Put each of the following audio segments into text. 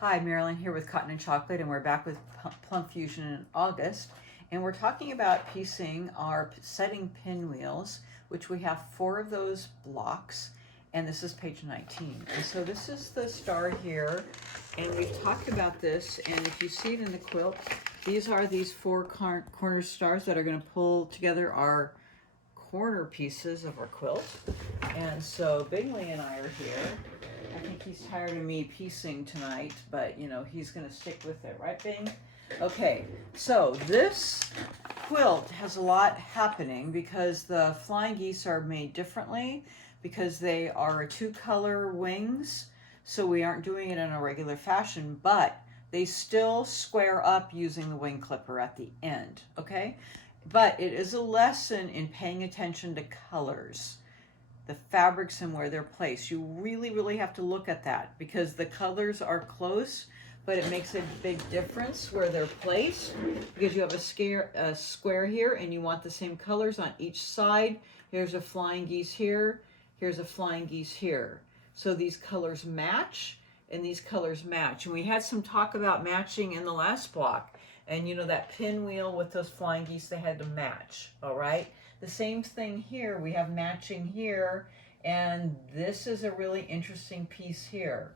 Hi, Marilyn here with Cotton and Chocolate, and we're back with Plum Fusion in August. And we're talking about piecing our setting pinwheels, which we have 4 of those blocks, and this is page 19. And so this is the star here, and we've talked about this, and if you see it in the quilt, these are these 4 corner stars that are going to pull together our corner pieces of our quilt. And so Bingley and I are here. I think he's tired of me piecing tonight, but you know, he's gonna stick with it, right, Bing? Okay, so this quilt has a lot happening because the flying geese are made differently because they are 2-color wings, so we aren't doing it in a regular fashion, but they still square up using the wing clipper at the end, okay? But it is a lesson in paying attention to colors, the fabrics and where they're placed. You really have to look at that because the colors are close, but it makes a big difference where they're placed because you have a square here and you want the same colors on each side. Here's a flying geese here, here's a flying geese here. So these colors match and these colors match. And we had some talk about matching in the last block. And you know that pinwheel with those flying geese, they had to match, all right? The same thing here, we have matching here, and this is a really interesting piece here.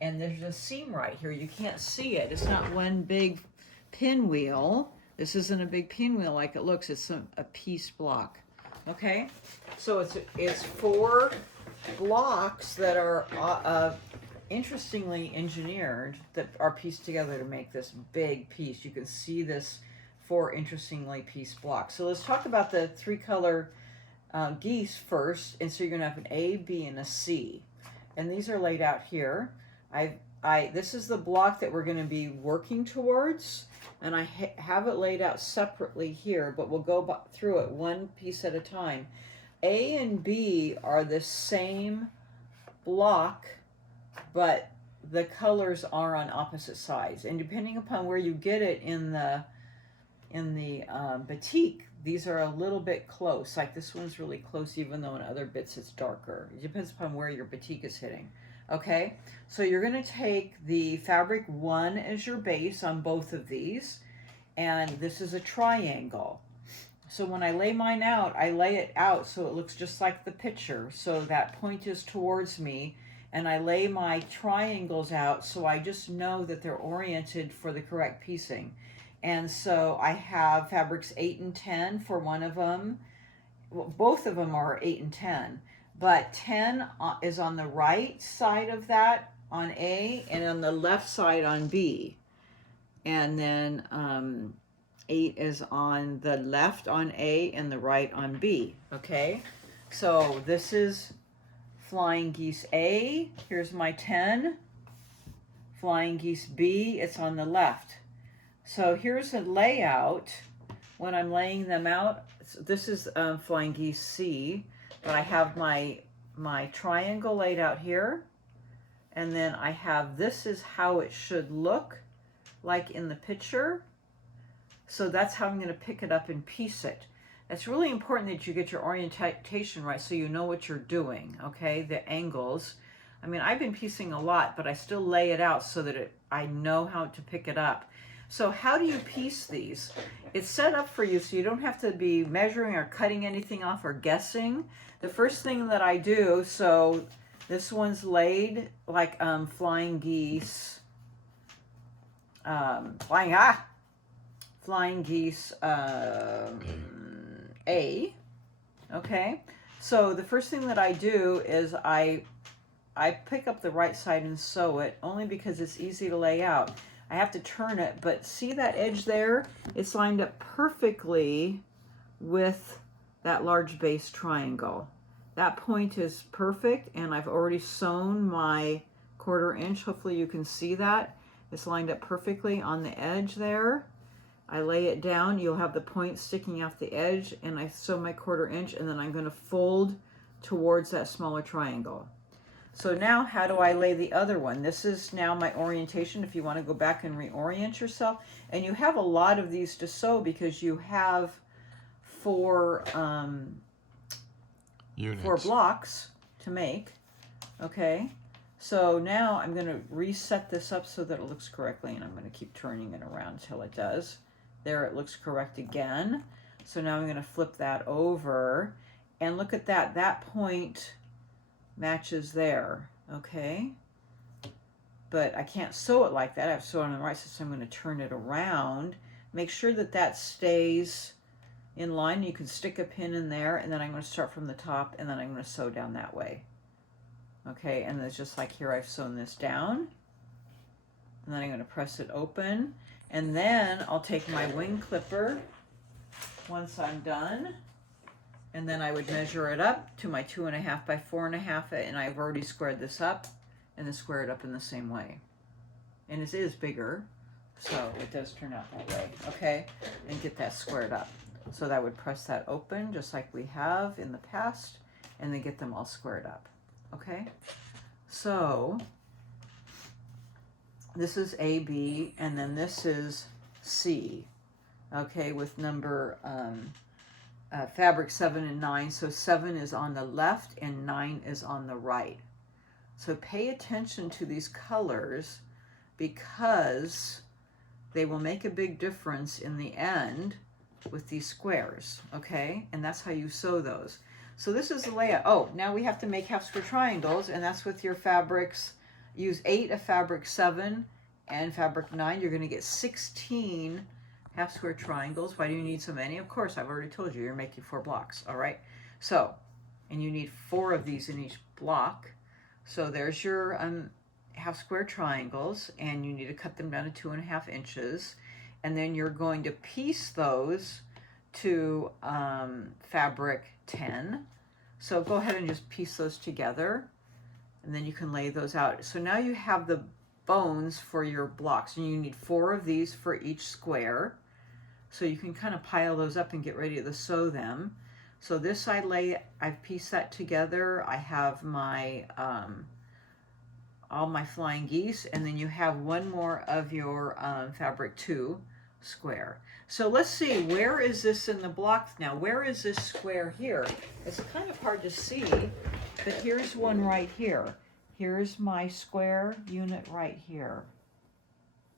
And there's a seam right here, you can't see it. It's not one big pinwheel. This isn't a big pinwheel like it looks, it's a piece block, okay? So it's 4 blocks that are interestingly engineered that are pieced together to make this big piece. You can see this 4 interestingly pieced blocks. So let's talk about the 3-color geese first. And so you're going to have an A, B, and a C. And these are laid out here. This is the block that we're going to be working towards. And I have it laid out separately here, but we'll go through it one piece at a time. A and B are the same block, but the colors are on opposite sides. And depending upon where you get it in the batik, these are a little bit close. Like this one's really close, even though in other bits it's darker. It depends upon where your batik is hitting. Okay, so you're going to take the fabric 1 as your base on both of these, and this is a triangle. So when I lay mine out, I lay it out so it looks just like the picture. So that point is towards me, and I lay my triangles out so I just know that they're oriented for the correct piecing. And so I have fabrics 8 and 10 for one of them. Well, both of them are 8 and 10, but 10 is on the right side of that on A and on the left side on B. And then 8 is on the left on A and the right on B, okay? So this is flying geese A, here's my 10. Flying geese B, it's on the left. So here's a layout when I'm laying them out. So this is flying geese C, but I have my triangle laid out here. And then I have, this is how it should look like in the picture. So that's how I'm going to pick it up and piece it. It's really important that you get your orientation right so you know what you're doing, okay? The angles. I mean, I've been piecing a lot, but I still lay it out so that I know how to pick it up. So how do you piece these? It's set up for you so you don't have to be measuring or cutting anything off or guessing. The first thing that I do, so this one's laid like flying geese, flying geese A, okay? So the first thing that I do is I pick up the right side and sew it, only because it's easy to lay out. I have to turn it, but see that edge there? It's lined up perfectly with that large base triangle. That point is perfect, and I've already sewn my 1/4 inch. Hopefully you can see that. It's lined up perfectly on the edge there. I lay it down, you'll have the point sticking off the edge, and I sew my 1/4 inch, and then I'm going to fold towards that smaller triangle. So now how do I lay the other one? This is now my orientation if you want to go back and reorient yourself. And you have a lot of these to sew because you have 4 blocks to make, okay? So now I'm going to reset this up so that it looks correctly, and I'm going to keep turning it around until it does. There, it looks correct again. So now I'm going to flip that over, and look at that. That point matches there, okay? But I can't sew it like that. I have to sew it on the right side, so I'm going to turn it around. Make sure that that stays in line. You can stick a pin in there, and then I'm going to start from the top, and then I'm going to sew down that way. Okay, and it's just like here, I've sewn this down, and then I'm going to press it open, and then I'll take my wing clipper once I'm done, and then I would measure it up to my 2.5 by 4.5, and I've already squared this up, and then square it up in the same way. And it is bigger, so it does turn out that way, okay? And get that squared up. So that would press that open just like we have in the past, and then get them all squared up. Okay, so this is A, B, and then this is C, okay, with number fabric 7 and 9. So 7 is on the left and 9 is on the right. So pay attention to these colors because they will make a big difference in the end with these squares, okay? And that's how you sew those. So this is the layout. Oh, now we have to make half square triangles, and that's with your fabrics. Use 8 of fabric 7 and fabric 9. You're going to get 16 half square triangles. Why do you need so many? Of course, I've already told you, you're making 4 blocks, all right? So, and you need 4 of these in each block. So there's your half square triangles, and you need to cut them down to 2.5 inches. And then you're going to piece those to fabric 10. So go ahead and just piece those together, and then you can lay those out. So now you have the bones for your blocks, and you need 4 of these for each square. So you can kind of pile those up and get ready to sew them. So this I've pieced that together. I have my all my flying geese, and then you have one more of your fabric 2 square. So let's see, where is this in the block now? Where is this square here? It's kind of hard to see, but here's one right here. Here's my square unit right here.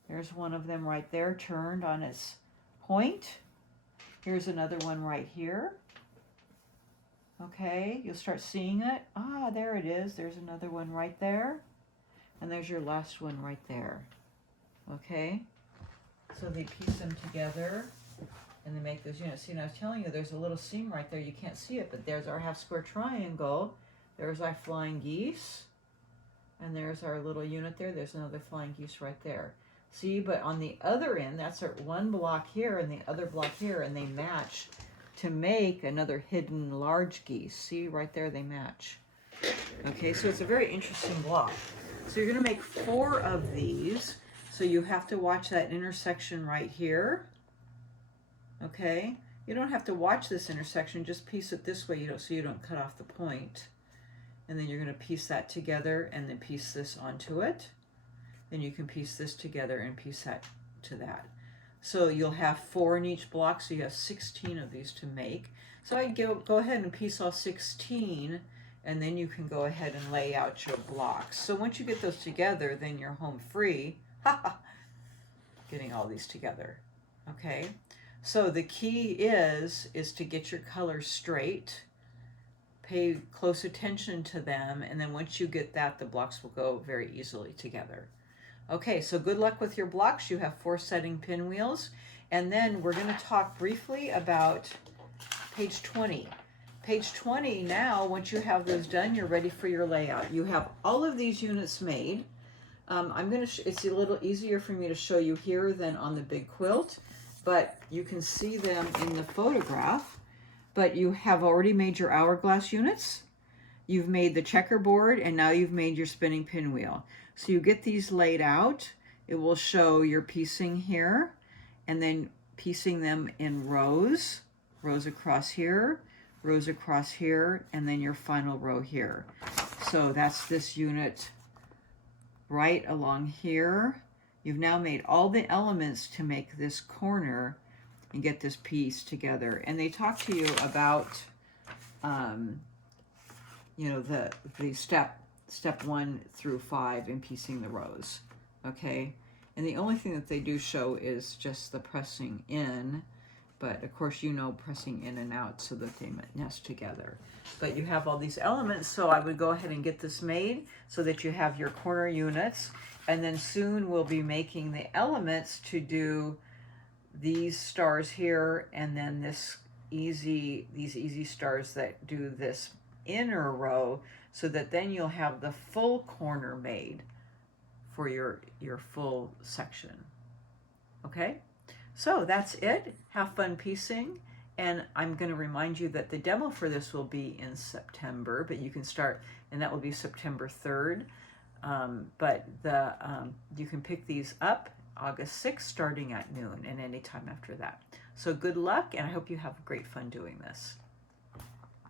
There's one of them right there turned on its point. Here's another one right here. Okay, you'll start seeing it. Ah, there it is. There's another one right there. And there's your last one right there. Okay? So they piece them together and they make those units. See, and I was telling you there's a little seam right there. You can't see it, but there's our half square triangle. There's our flying geese. And there's our little unit there. There's another flying geese right there. See, but on the other end, that's our one block here and the other block here, and they match to make another hidden large geese. See, right there they match. Okay, so it's a very interesting block. So you're going to make 4 of these. So you have to watch that intersection right here. Okay, you don't have to watch this intersection, just piece it this way so you don't cut off the point. And then you're going to piece that together and then piece this onto it. Then you can piece this together and piece that to that. So you'll have 4 in each block, so you have 16 of these to make. So I go ahead and piece all 16, and then you can go ahead and lay out your blocks. So once you get those together, then you're home free. Getting all these together. Okay, so the key is to get your colors straight, pay close attention to them, and then once you get that, the blocks will go very easily together. Okay, so good luck with your blocks. You have 4 setting pinwheels, and then we're going to talk briefly about page 20. Page 20 now, once you have those done, you're ready for your layout. You have all of these units made. It's a little easier for me to show you here than on the big quilt, but you can see them in the photograph. But you have already made your hourglass units. You've made the checkerboard, and now you've made your spinning pinwheel. So you get these laid out. It will show your piecing here, and then piecing them in rows across here, rows across here, and then your final row here. So that's this unit right along here. You've now made all the elements to make this corner and get this piece together. And they talk to you about, you know, the step 1 through 5 in piecing the rows. Okay, and the only thing that they do show is just the pressing in, but of course you know pressing in and out so that they nest together. But you have all these elements, so I would go ahead and get this made so that you have your corner units, and then soon we'll be making the elements to do these stars here, and then these easy stars that do this inner row, so that then you'll have the full corner made for your full section. Okay, so that's it. Have fun piecing, and I'm going to remind you that the demo for this will be in September, but you can start, and that will be September 3rd. But you can pick these up August 6th starting at noon and any time after that. So good luck, and I hope you have great fun doing this.